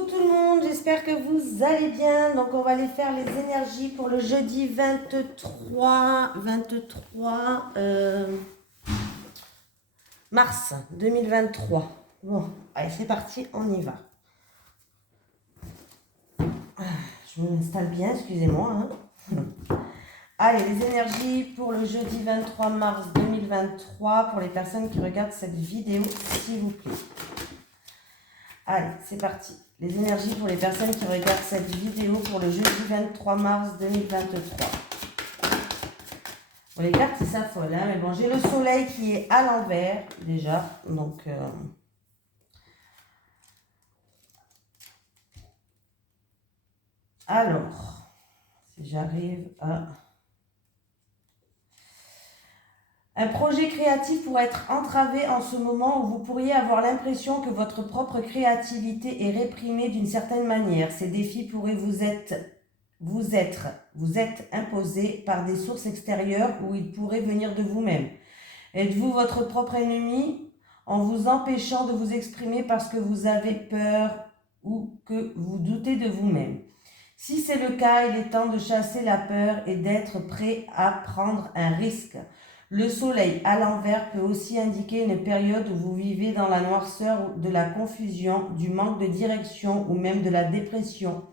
Coucou tout le monde, j'espère que vous allez bien. Donc on va aller faire les énergies pour le jeudi 23 mars 2023. Bon, allez c'est parti, on y va. Je m'installe bien, excusez-moi. Allez, les énergies pour le jeudi 23 mars 2023 pour les personnes qui regardent cette vidéo, s'il vous plaît. Allez, c'est parti. Les énergies pour les personnes qui regardent cette vidéo pour le jeudi 23 mars 2023. Bon, les cartes, c'est ça folle, hein, mais bon, j'ai le soleil qui est à l'envers, déjà, donc... Alors, si j'arrive à... Un projet créatif pourrait être entravé en ce moment où vous pourriez avoir l'impression que votre propre créativité est réprimée d'une certaine manière. Ces défis pourraient vous être imposés par des sources extérieures ou ils pourraient venir de vous-même. Êtes-vous votre propre ennemi en vous empêchant de vous exprimer parce que vous avez peur ou que vous doutez de vous-même? Si c'est le cas, il est temps de chasser la peur et d'être prêt à prendre un risque. Le soleil à l'envers peut aussi indiquer une période où vous vivez dans la noirceur, de la confusion, du manque de direction ou même de la dépression.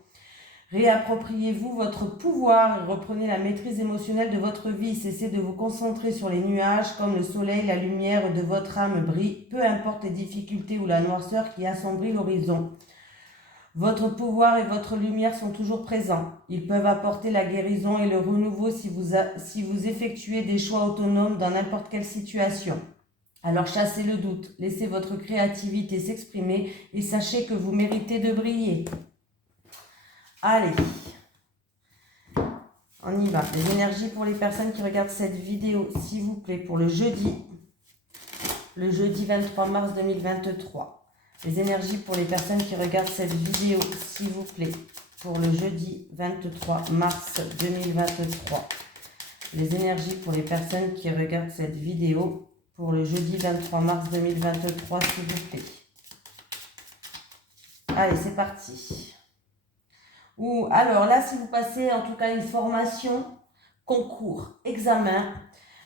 Réappropriez-vous votre pouvoir et reprenez la maîtrise émotionnelle de votre vie. Cessez de vous concentrer sur les nuages comme le soleil, la lumière de votre âme brille, peu importe les difficultés ou la noirceur qui assombrit l'horizon. Votre pouvoir et votre lumière sont toujours présents. Ils peuvent apporter la guérison et le renouveau si vous effectuez des choix autonomes dans n'importe quelle situation. Alors chassez le doute, laissez votre créativité s'exprimer et sachez que vous méritez de briller. Allez, on y va. Les énergies pour les personnes qui regardent cette vidéo, s'il vous plaît, pour le jeudi 23 mars 2023. Les énergies pour les personnes qui regardent cette vidéo, s'il vous plaît, pour le jeudi 23 mars 2023. Les énergies pour les personnes qui regardent cette vidéo, pour le jeudi 23 mars 2023, s'il vous plaît. Allez, c'est parti. Ou alors là, si vous passez en tout cas une formation, concours, examen,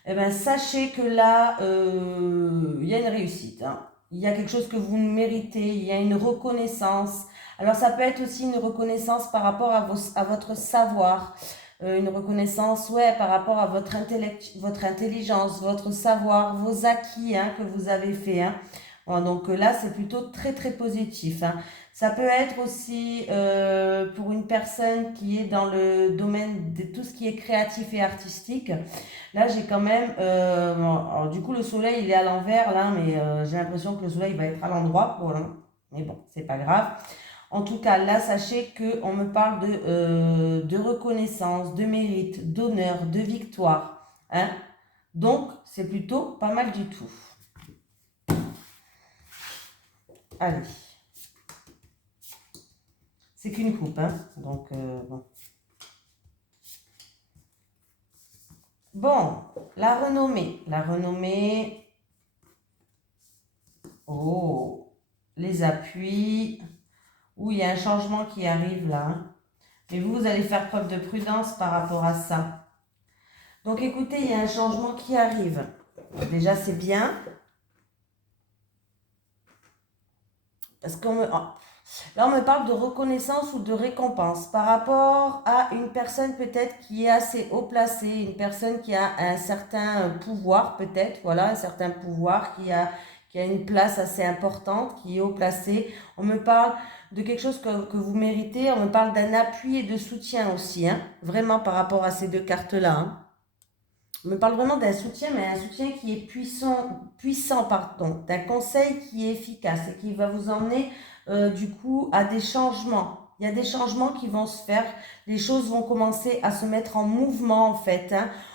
eh bien, sachez que là, il y a une réussite, hein. Il y a quelque chose que vous méritez, il y a une reconnaissance. Alors ça peut être aussi une reconnaissance par rapport à votre savoir, une reconnaissance par rapport à votre intellect, votre intelligence, votre savoir, vos acquis que vous avez fait. Bon, donc là, c'est plutôt très très positif. Ça peut être aussi pour une personne qui est dans le domaine de tout ce qui est créatif et artistique. Là, j'ai quand même... alors, du coup, le soleil, il est à l'envers, là, mais j'ai l'impression que le soleil va être à l'endroit. Voilà. Mais bon, c'est pas grave. En tout cas, là, sachez qu'on me parle de reconnaissance, de mérite, d'honneur, de victoire. Donc, c'est plutôt pas mal du tout. Allez. C'est qu'une coupe, donc bon. Bon, la renommée. Oh, les appuis. Il y a un changement qui arrive là. Et vous allez faire preuve de prudence par rapport à ça. Donc écoutez, il y a un changement qui arrive. Déjà, c'est bien. Parce qu'on me... Là, on me parle de reconnaissance ou de récompense par rapport à une personne peut-être qui est assez haut placée, une personne qui a un certain pouvoir peut-être, voilà, un certain pouvoir, qui a une place assez importante, qui est haut placée. On me parle de quelque chose que vous méritez, on me parle d'un appui et de soutien aussi, vraiment par rapport à ces deux cartes-là. On me parle vraiment d'un soutien, mais un soutien qui est puissant, d'un conseil qui est efficace et qui va vous emmener du coup à des changements. Il y a des changements qui vont se faire, les choses vont commencer à se mettre en mouvement en fait.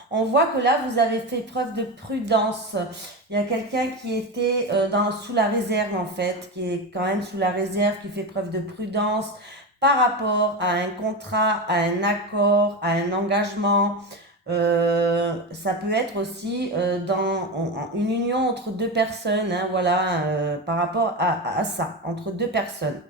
On voit que là, vous avez fait preuve de prudence. Il y a quelqu'un qui était sous la réserve en fait, qui est quand même sous la réserve, qui fait preuve de prudence par rapport à un contrat, à un accord, à un engagement. Ça peut être aussi dans une union entre deux personnes, voilà, par rapport à ça, entre deux personnes.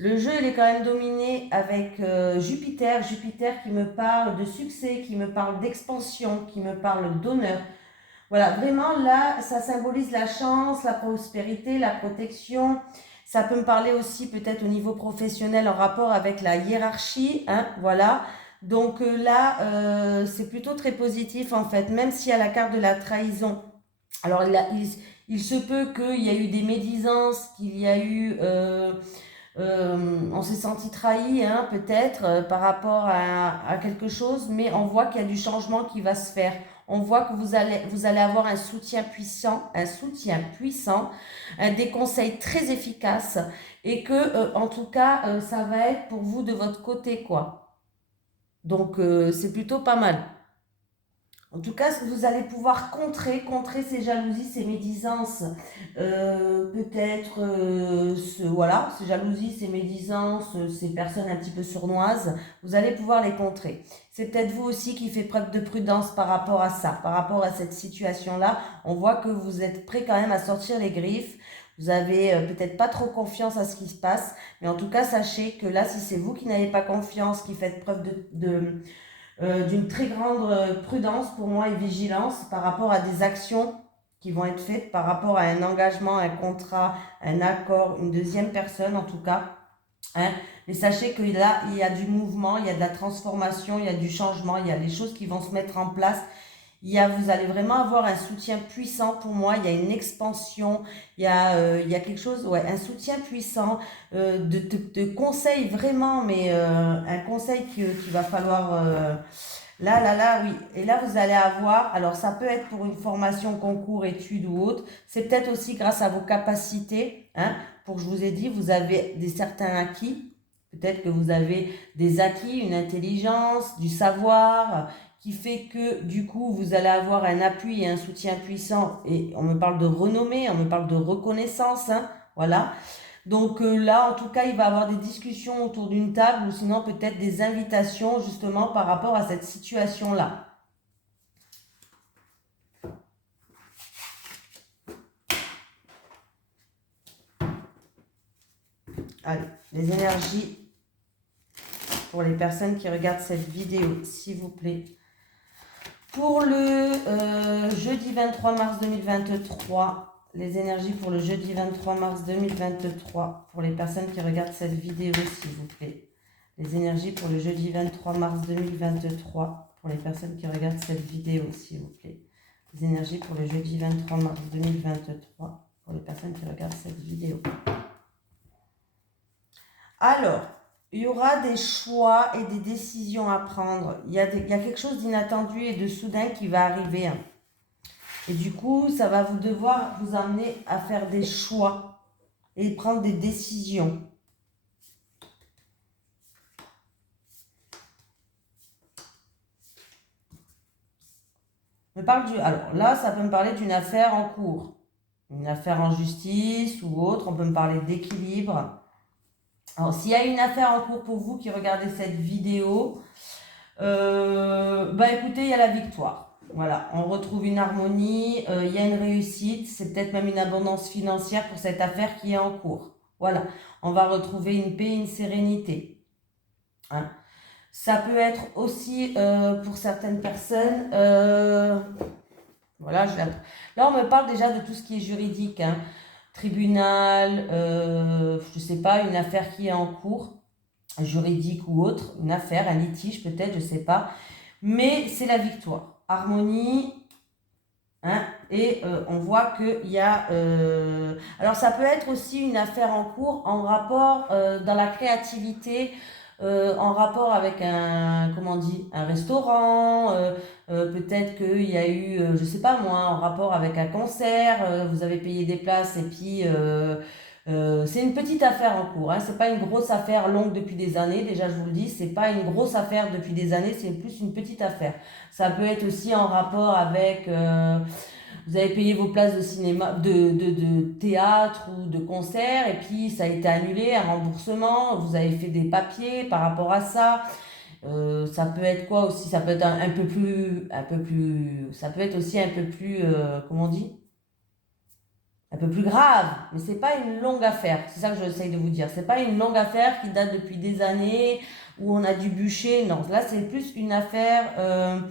Le jeu, il est quand même dominé avec Jupiter. Jupiter qui me parle de succès, qui me parle d'expansion, qui me parle d'honneur. Voilà, vraiment là, ça symbolise la chance, la prospérité, la protection. Ça peut me parler aussi peut-être au niveau professionnel en rapport avec la hiérarchie, hein, voilà. Donc là, c'est plutôt très positif en fait, même s'il y a la carte de la trahison. Alors il se peut qu'il y ait eu des médisances, qu'il y a eu... on s'est senti trahi, hein, peut-être, par rapport à quelque chose, mais on voit qu'il y a du changement qui va se faire. On voit que vous allez avoir un soutien puissant, des conseils très efficaces, et que, en tout cas, ça va être pour vous de votre côté, quoi. Donc, c'est plutôt pas mal. En tout cas, vous allez pouvoir contrer ces jalousies, ces médisances, peut-être, voilà, ces jalousies, ces médisances, ces personnes un petit peu sournoises, vous allez pouvoir les contrer. C'est peut-être vous aussi qui faites preuve de prudence par rapport à ça, par rapport à cette situation-là. On voit que vous êtes prêt quand même à sortir les griffes. Vous avez peut-être pas trop confiance à ce qui se passe, mais en tout cas, sachez que là, si c'est vous qui n'avez pas confiance, qui faites preuve d'une très grande prudence pour moi et vigilance par rapport à des actions qui vont être faites, par rapport à un engagement, un contrat, un accord, une deuxième personne en tout cas. Hein. Mais sachez que là, il y a du mouvement, il y a de la transformation, il y a du changement, il y a des choses qui vont se mettre en place. Vous allez vraiment avoir un soutien puissant pour moi, il y a une expansion, il y a quelque chose, ouais, un soutien puissant, de conseils vraiment, mais un conseil qu'il va falloir, là, oui. Et là, vous allez avoir, alors ça peut être pour une formation, concours, études ou autre, c'est peut-être aussi grâce à vos capacités, hein, pour je vous ai dit, vous avez des certains acquis, peut-être que vous avez des acquis, une intelligence, du savoir, qui fait que du coup vous allez avoir un appui et un soutien puissant, et on me parle de renommée, on me parle de reconnaissance, hein, voilà. Donc là en tout cas il va y avoir des discussions autour d'une table, ou sinon peut-être des invitations justement par rapport à cette situation là. Allez, les énergies pour les personnes qui regardent cette vidéo, s'il vous plaît. Pour le jeudi 23 mars 2023, les énergies pour le jeudi 23 mars 2023, pour les personnes qui regardent cette vidéo, s'il vous plaît. Les énergies pour le jeudi 23 mars 2023, pour les personnes qui regardent cette vidéo, s'il vous plaît. Les énergies pour le jeudi 23 mars 2023, pour les personnes qui regardent cette vidéo. Alors, il y aura des choix et des décisions à prendre. Il y a quelque chose d'inattendu et de soudain qui va arriver. Et du coup, ça va devoir vous amener à faire des choix et prendre des décisions. Alors là, ça peut me parler d'une affaire en cours. Une affaire en justice ou autre. On peut me parler d'équilibre. Alors, s'il y a une affaire en cours pour vous qui regardez cette vidéo, écoutez, il y a la victoire. Voilà, on retrouve une harmonie, il y a une réussite, c'est peut-être même une abondance financière pour cette affaire qui est en cours. Voilà, on va retrouver une paix, une sérénité. Hein. Ça peut être aussi pour certaines personnes, voilà, là on me parle déjà de tout ce qui est juridique, hein. Tribunal, je ne sais pas, une affaire qui est en cours, juridique ou autre, une affaire, un litige peut-être, je ne sais pas, mais c'est la victoire. Harmonie, hein, et on voit qu'il y a... alors ça peut être aussi une affaire en cours en rapport dans la créativité, en rapport avec un restaurant, peut-être qu'il y a eu, je sais pas moi, en rapport avec un concert, vous avez payé des places et puis c'est une petite affaire en cours, hein, c'est pas une grosse affaire longue depuis des années, déjà je vous le dis, c'est pas une grosse affaire depuis des années, c'est plus une petite affaire. Ça peut être aussi en rapport avec... vous avez payé vos places de cinéma, de théâtre ou de concert, et puis ça a été annulé, un remboursement, vous avez fait des papiers par rapport à ça. Ça peut être quoi aussi? Ça peut être ça peut être aussi un peu plus, comment on dit? un peu plus grave, mais c'est pas une longue affaire. C'est ça que j'essaye de vous dire. C'est pas une longue affaire qui date depuis des années, où on a dû bûcher. Non, là, c'est plus une affaire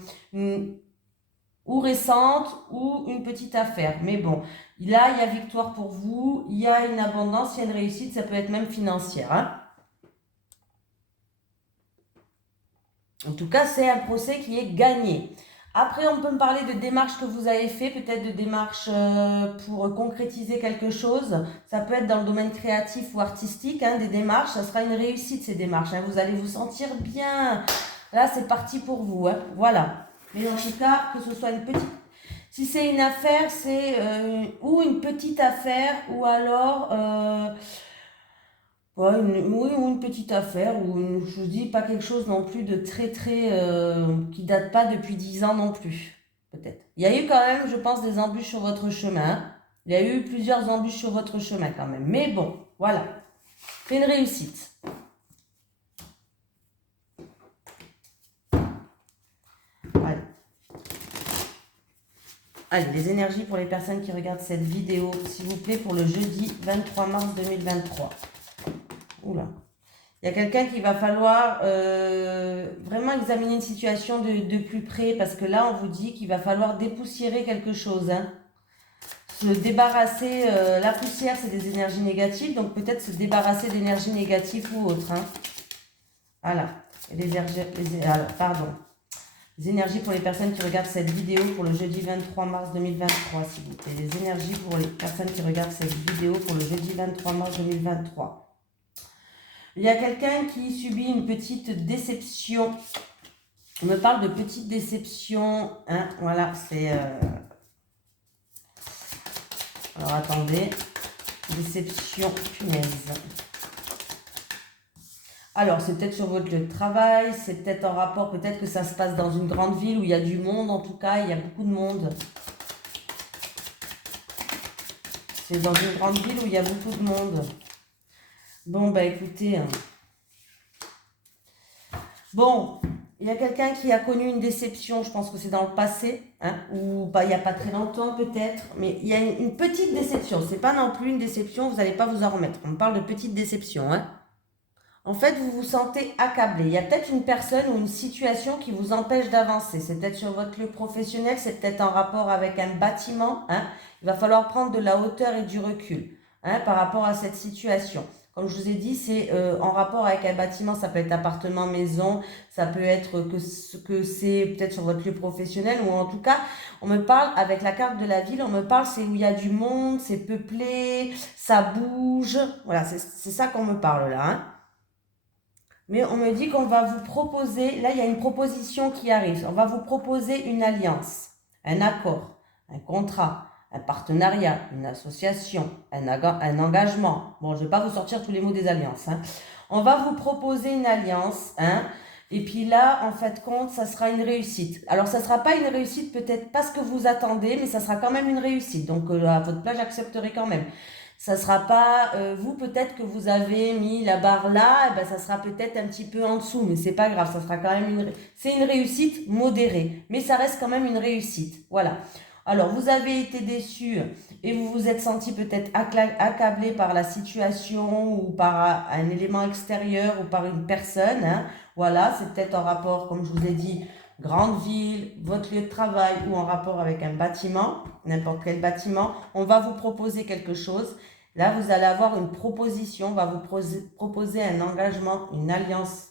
ou récente ou une petite affaire. Mais bon, là, il y a victoire pour vous, il y a une abondance, il y a une réussite, ça peut être même financière. Hein. En tout cas, c'est un procès qui est gagné. Après, on peut me parler de démarches que vous avez fait, peut-être de démarches pour concrétiser quelque chose. Ça peut être dans le domaine créatif ou artistique, hein, des démarches. Ça sera une réussite, ces démarches. Hein. Vous allez vous sentir bien. Là, c'est parti pour vous. Hein. Voilà. Mais en tout cas, que ce soit une petite... Si c'est une affaire, c'est ou une petite affaire, ou alors... ouais, oui, ou une petite affaire, je vous dis, pas quelque chose non plus de très, très... qui date pas depuis 10 ans non plus, peut-être. Il y a eu quand même, je pense, des embûches sur votre chemin. Il y a eu plusieurs embûches sur votre chemin quand même. Mais bon, voilà. C'est une réussite. Allez. Allez, les énergies pour les personnes qui regardent cette vidéo, s'il vous plaît, pour le jeudi 23 mars 2023. Oula. Il y a quelqu'un qui va falloir vraiment examiner une situation de plus près, parce que là, on vous dit qu'il va falloir dépoussiérer quelque chose. Hein. Se débarrasser, la poussière, c'est des énergies négatives, donc peut-être se débarrasser d'énergies négatives ou autres. Hein. Voilà. Et les énergies pour les personnes qui regardent cette vidéo pour le jeudi 23 mars 2023, s'il vous plaît. Les énergies pour les personnes qui regardent cette vidéo pour le jeudi 23 mars 2023. Il y a quelqu'un qui subit une petite déception. On me parle de petite déception. Hein, voilà, c'est... Alors, attendez. Déception, punaise. Alors, c'est peut-être sur votre lieu de travail. C'est peut-être en rapport... Peut-être que ça se passe dans une grande ville où il y a du monde. En tout cas, il y a beaucoup de monde. C'est dans une grande ville où il y a beaucoup de monde. Bon, bah écoutez, hein. Bon, il y a quelqu'un qui a connu une déception, je pense que c'est dans le passé, hein, ou pas, il n'y a pas très longtemps peut-être, mais il y a une petite déception, c'est pas non plus une déception, vous n'allez pas vous en remettre, on parle de petite déception. Hein. En fait, vous vous sentez accablé, il y a peut-être une personne ou une situation qui vous empêche d'avancer, c'est peut-être sur votre lieu professionnel, c'est peut-être en rapport avec un bâtiment, hein. Il va falloir prendre de la hauteur et du recul, hein, par rapport à cette situation. Comme je vous ai dit, c'est en rapport avec un bâtiment, ça peut être appartement, maison, ça peut être que c'est peut-être sur votre lieu professionnel, ou en tout cas, on me parle, avec la carte de la ville, on me parle, c'est où il y a du monde, c'est peuplé, ça bouge, voilà, c'est ça qu'on me parle là. Hein. Mais on me dit qu'on va vous proposer, là il y a une proposition qui arrive, on va vous proposer une alliance, un accord, un contrat, un partenariat, une association, un engagement. Bon, je ne vais pas vous sortir tous les mots des alliances. Hein. On va vous proposer une alliance. Hein, et puis là, en fait, compte, ça sera une réussite. Alors, ça ne sera pas une réussite, peut-être pas ce que vous attendez, mais ça sera quand même une réussite. Donc, à votre place, j'accepterai quand même. Ça ne sera pas, vous, peut-être que vous avez mis la barre là, et ben, ça sera peut-être un petit peu en dessous, mais c'est pas grave, ça sera quand même c'est une réussite modérée, mais ça reste quand même une réussite. Voilà. Alors, vous avez été déçu et vous vous êtes senti peut-être accablé par la situation ou par un élément extérieur ou par une personne. Hein. Voilà, c'est peut-être en rapport, comme je vous ai dit, grande ville, votre lieu de travail ou en rapport avec un bâtiment, n'importe quel bâtiment. On va vous proposer quelque chose. Là, vous allez avoir une proposition, on va vous proposer un engagement, une alliance.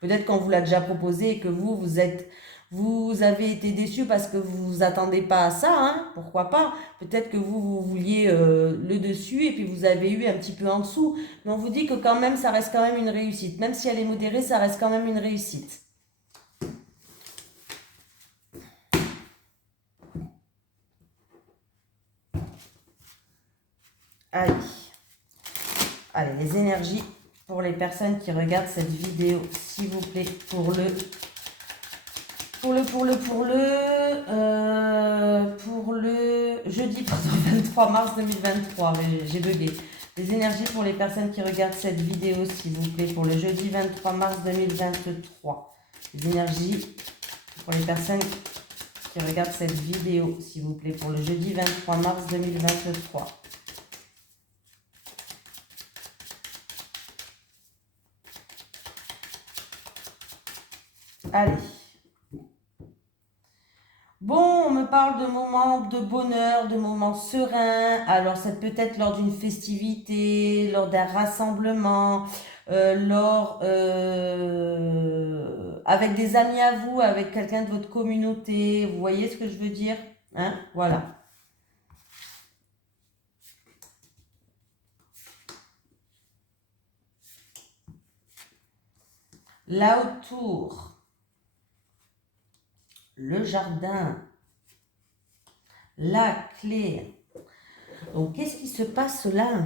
Peut-être qu'on vous l'a déjà proposé et que vous avez été déçu parce que vous ne vous attendez pas à ça, hein, pourquoi pas. Peut-être que vous vouliez le dessus et puis vous avez eu un petit peu en dessous. Mais on vous dit que quand même, ça reste quand même une réussite. Même si elle est modérée, ça reste quand même une réussite. Allez. Allez, les énergies pour les personnes qui regardent cette vidéo, s'il vous plaît, pour le jeudi 23 mars 2023, j'ai bugué. Les énergies pour les personnes qui regardent cette vidéo, s'il vous plaît, pour le jeudi 23 mars 2023. Les énergies pour les personnes qui regardent cette vidéo, s'il vous plaît, pour le jeudi 23 mars 2023. Allez. Bon, on me parle de moments de bonheur, de moments sereins. Alors, ça peut être lors d'une festivité, lors d'un rassemblement, avec des amis à vous, avec quelqu'un de votre communauté. Vous voyez ce que je veux dire? Hein? Voilà. Là autour, le jardin, la clé. Donc, qu'est-ce qui se passe là?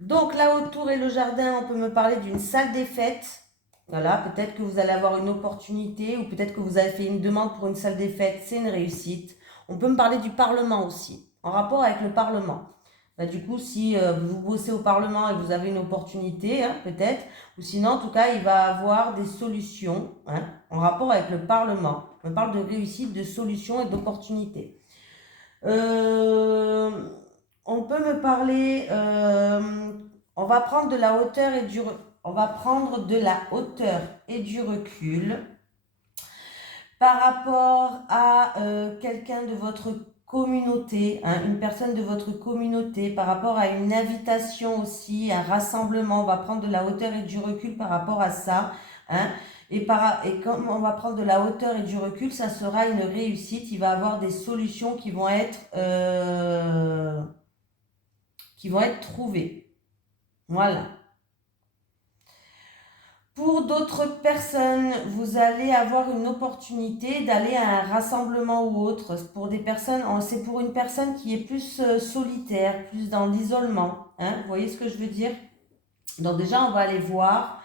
Donc, là autour et le jardin, on peut me parler d'une salle des fêtes. Voilà, peut-être que vous allez avoir une opportunité ou peut-être que vous avez fait une demande pour une salle des fêtes, c'est une réussite. On peut me parler du Parlement aussi, en rapport avec le Parlement. Bah, du coup, si vous bossez au Parlement et que vous avez une opportunité, hein, peut-être, ou sinon, en tout cas, il va avoir des solutions hein, en rapport avec le Parlement. On parle de réussite, de solutions et d'opportunités. On peut me parler, on va prendre de la hauteur et du recul par rapport à quelqu'un de votre communauté, hein, une personne de votre communauté, par rapport à une invitation aussi, un rassemblement. On va prendre de la hauteur et du recul par rapport à ça. Hein, et comme on va prendre de la hauteur et du recul, ça sera une réussite. Il va avoir des solutions qui vont être trouvées. Voilà. Pour d'autres personnes, vous allez avoir une opportunité d'aller à un rassemblement ou autre. Pour des personnes, c'est pour une personne qui est plus solitaire, plus dans l'isolement. Hein, vous voyez ce que je veux dire? Donc déjà, on va aller voir.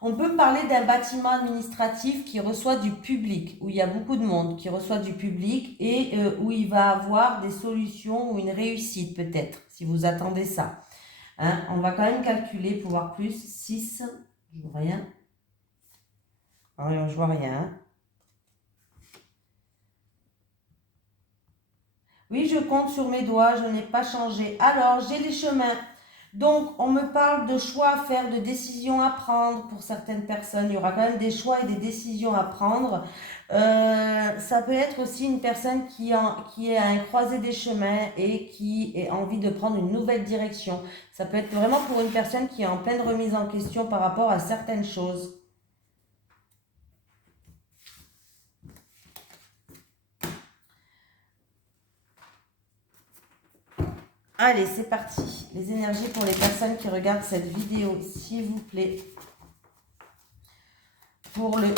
On peut parler d'un bâtiment administratif qui reçoit du public, où il y a beaucoup de monde qui reçoit du public et où il va avoir des solutions ou une réussite peut-être, si vous attendez ça. Hein, on va quand même calculer pour voir plus. 6, je vois rien. Je vois rien. Oui, je compte sur mes doigts, je n'ai pas changé. Alors, j'ai les chemins. Donc, on me parle de choix à faire, de décisions à prendre pour certaines personnes. Il y aura quand même des choix et des décisions à prendre. Ça peut être aussi une personne qui est à un croisé des chemins et qui a envie de prendre une nouvelle direction. Ça peut être vraiment pour une personne qui est en pleine remise en question par rapport à certaines choses. Allez, c'est parti. Les énergies pour les personnes qui regardent cette vidéo, s'il vous plaît. Pour le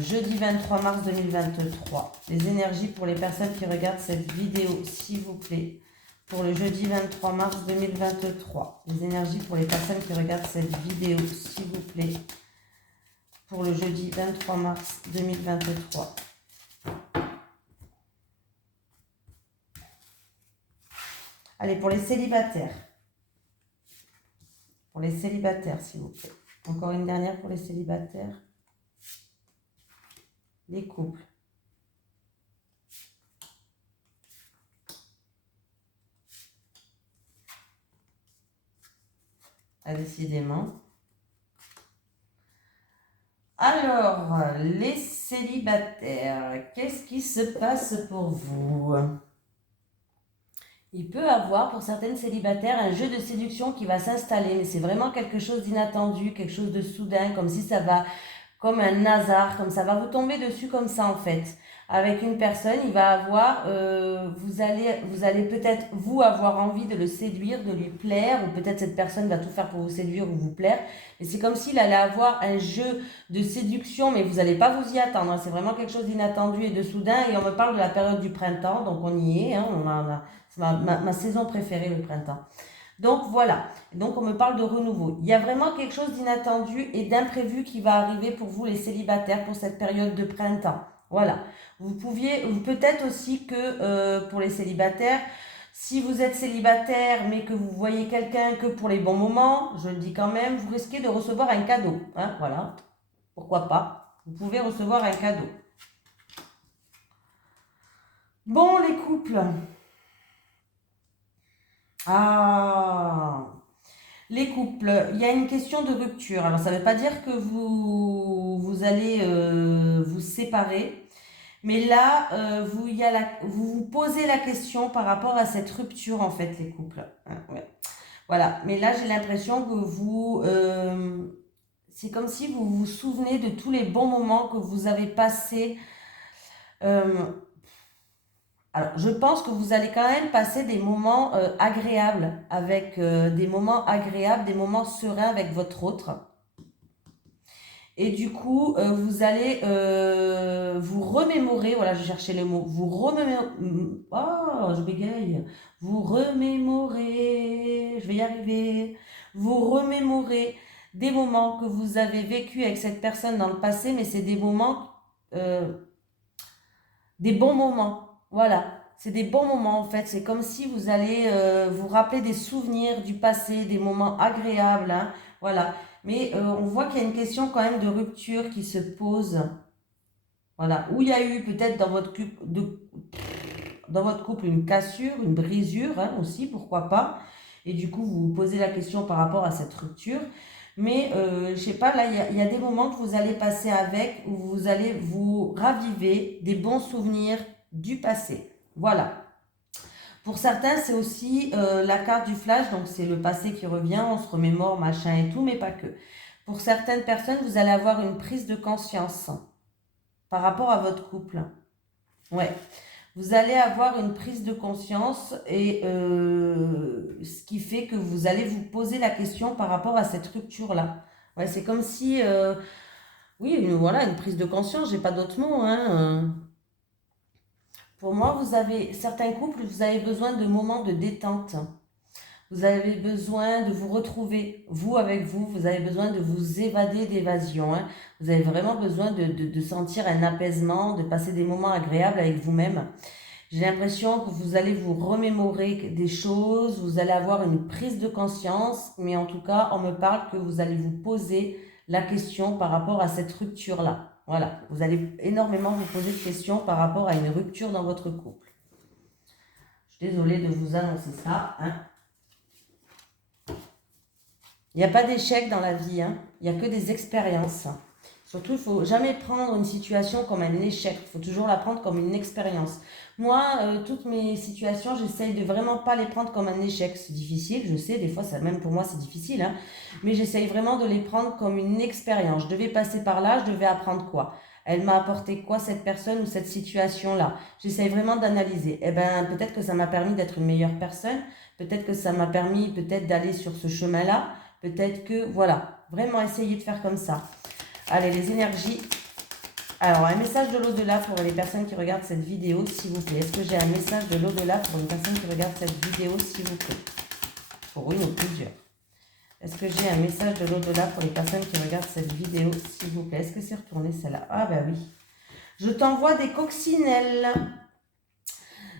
jeudi 23 mars 2023. Les énergies pour les personnes qui regardent cette vidéo, s'il vous plaît. Pour le jeudi 23 mars 2023. Les énergies pour les personnes qui regardent cette vidéo, s'il vous plaît. Pour le jeudi 23 mars 2023. Allez, pour les célibataires. Pour les célibataires, s'il vous plaît. Encore une dernière pour les célibataires. Les couples. Ah, décidément. Alors, les célibataires, qu'est-ce qui se passe pour vous? Il peut avoir pour certaines célibataires un jeu de séduction qui va s'installer, mais c'est vraiment quelque chose d'inattendu, quelque chose de soudain, comme si ça va, comme un hasard, comme ça va vous tomber dessus comme ça en fait. Avec une personne, il va avoir, vous allez peut-être vous avoir envie de le séduire, de lui plaire, ou peut-être cette personne va tout faire pour vous séduire ou vous plaire. Mais c'est comme s'il allait avoir un jeu de séduction, mais vous n'allez pas vous y attendre. Hein. C'est vraiment quelque chose d'inattendu et de soudain. Et on me parle de la période du printemps, donc on y est. Hein. C'est ma saison préférée, le printemps. Donc voilà, donc on me parle de renouveau. Il y a vraiment quelque chose d'inattendu et d'imprévu qui va arriver pour vous les célibataires pour cette période de printemps. Voilà, peut-être aussi que pour les célibataires, si vous êtes célibataire mais que vous voyez quelqu'un que pour les bons moments, je le dis quand même, vous risquez de recevoir un cadeau. Hein, voilà, pourquoi pas, vous pouvez recevoir un cadeau. Bon, les couples. Ah, les couples. Il y a une question de rupture. Alors, ça ne veut pas dire que vous allez vous séparer. Mais là, vous vous posez la question par rapport à cette rupture, en fait, les couples. Hein, ouais. Voilà. Mais là, j'ai l'impression que c'est comme si vous vous souvenez de tous les bons moments que vous avez passés. euh, alors, je pense que vous allez quand même passer des moments agréables, avec des moments agréables, des moments sereins avec votre autre. Et du coup, vous allez vous remémorer, voilà, je cherchais le mot, vous remémorer, oh, je bégaye, vous remémorer, je vais y arriver, vous remémorer des moments que vous avez vécus avec cette personne dans le passé, mais c'est des moments, euh, des bons moments, voilà, c'est des bons moments en fait, c'est comme si vous allez vous rappeler des souvenirs du passé, des moments agréables, hein, voilà. Mais on voit qu'il y a une question quand même de rupture qui se pose, voilà, où il y a eu peut-être dans votre couple une cassure, une brisure hein, aussi, pourquoi pas, et du coup vous vous posez la question par rapport à cette rupture. Mais je sais pas, là, il y a des moments que vous allez passer avec, où vous allez vous raviver des bons souvenirs du passé. Voilà. Pour certains, c'est aussi la carte du flash, donc c'est le passé qui revient, on se remémore, machin et tout, mais pas que. Pour certaines personnes, vous allez avoir une prise de conscience par rapport à votre couple. Ouais. Vous allez avoir une prise de conscience et ce qui fait que vous allez vous poser la question par rapport à cette rupture-là. Ouais, c'est comme si, oui, voilà, une prise de conscience, j'ai pas d'autre mot, hein. Pour moi, certains couples, vous avez besoin de moments de détente. Vous avez besoin de vous retrouver, vous avec vous, vous avez besoin de vous évader d'évasion. Hein. Vous avez vraiment besoin de sentir un apaisement, de passer des moments agréables avec vous-même. J'ai l'impression que vous allez vous remémorer des choses, vous allez avoir une prise de conscience, mais en tout cas, on me parle que vous allez vous poser la question par rapport à cette rupture-là. Voilà, vous allez énormément vous poser de questions par rapport à une rupture dans votre couple. Je suis désolée de vous annoncer ça. Hein. Il n'y a pas d'échec dans la vie, hein. Il n'y a que des expériences. Surtout, il ne faut jamais prendre une situation comme un échec. Il faut toujours la prendre comme une expérience. Moi, toutes mes situations, j'essaye de vraiment pas les prendre comme un échec. C'est difficile, je sais, des fois, ça, même pour moi, c'est difficile. Hein, mais j'essaye vraiment de les prendre comme une expérience. Je devais passer par là, je devais apprendre quoi? Elle m'a apporté quoi cette personne ou cette situation-là? J'essaye vraiment d'analyser. Eh ben, peut-être que ça m'a permis d'être une meilleure personne. Peut-être que ça m'a permis peut-être d'aller sur ce chemin-là. Peut-être que, voilà, vraiment essayer de faire comme ça. Allez, les énergies. Alors, un message de l'au-delà pour les personnes qui regardent cette vidéo, s'il vous plaît. Est-ce que j'ai un message de l'au-delà pour une personne qui regarde cette vidéo, s'il vous plaît? Pour une ou plusieurs. Est-ce que j'ai un message de l'au-delà pour les personnes qui regardent cette vidéo, s'il vous plaît? Est-ce que c'est retourné celle-là? Ah bah oui. Je t'envoie des coccinelles.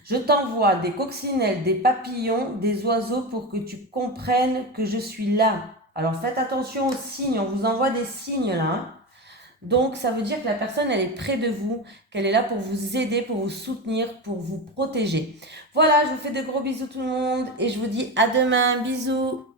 Je t'envoie des coccinelles, des papillons, des oiseaux pour que tu comprennes que je suis là. Alors faites attention aux signes, on vous envoie des signes là. Hein. Donc ça veut dire que la personne, elle est près de vous, qu'elle est là pour vous aider, pour vous soutenir, pour vous protéger. Voilà, je vous fais de gros bisous tout le monde et je vous dis à demain. Bisous.